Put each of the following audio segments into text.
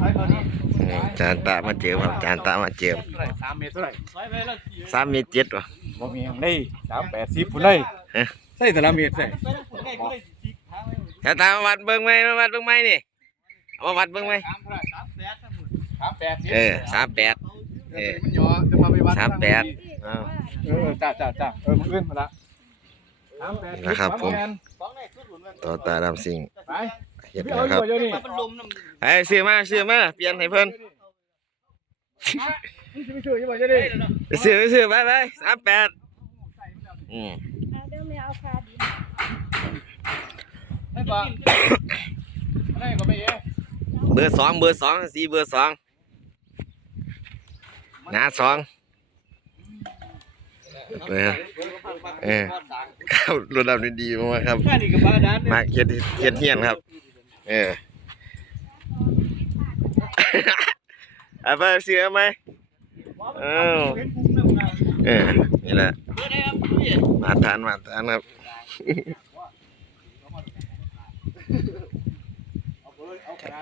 อืมจานตะมาเจิมครับจานตะมาเจิมสามเมตรเท่าไหร่สามเมตรเจ็ดวะบ่มีอย่างได้สามแปดสิบพุ่นเลยเอ๊ะใส่แต่ละเมตรใส่จานตะมาวัดเบิ่งไหมมาวัดเบิ่งไหมนี่เอามาวัดเบิ่งไหมสามเท่าไหร่สามแปดสามแปดเออสามแปดเออมันหย่อจะมาไปวัดสามแปดอ้าวเออจ้าจ้าจ้าเออมันขึ้นมาละสามแปดนะครับผมสาแปดต่อตาดำสิงไป เฮ็ดพี่นะเอาอครับยู่เดี๋ยวนี้ไอ้ซื้อมาซื้อมาเปลี่ยนให้เพิ่นมึงจะไปซื้ออยู่บ่เดี๋ยวนี้ไปซื้อไปซื้อไปไปสามแปดอืมเอาเดี๋ยวไม่เอาคาดินได้ปะได้ก็ไม่เอะเบอร์สองเบอร์สองสีเบอร์สองหนาสองเออเออครับรถดำดีๆมากๆครับแค่นี้ก็บ้าด้านมาเขียดเขียดเฮียนครับ เออเอาไปเสือไหมเอ้าเออนี่แหละมาทานมาทานครับ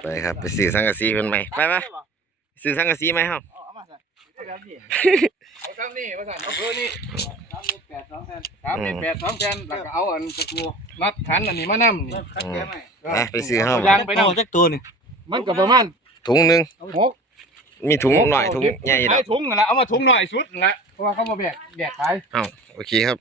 ไปครับไปซื้อสังกะสีเพิ่นไหมไปปะซื้อสังกะสีไหมครับเอามาสิเอาแบบนี้เอาซ้ำนี่มา สั่นเอาเบอร์นี่สามเมตรแปดสองแผ่นสามเมตรแปดสองแผ่นแล้วก็เอาอันตะกูนัดขันอันนี้มานั่นี่ไปไปซื้อเฮายางไปนั่จักตัวนี่มันก็ประมาณถุงหนึงหกมีถุงหน่อยถุงใหญ่ดอไอ้กถุงนั่นแหละเอามาถุงหน่อยสุดนั่นแหละเพราะว่าเขามาแบกแบกขายเอ้าโอเคครับ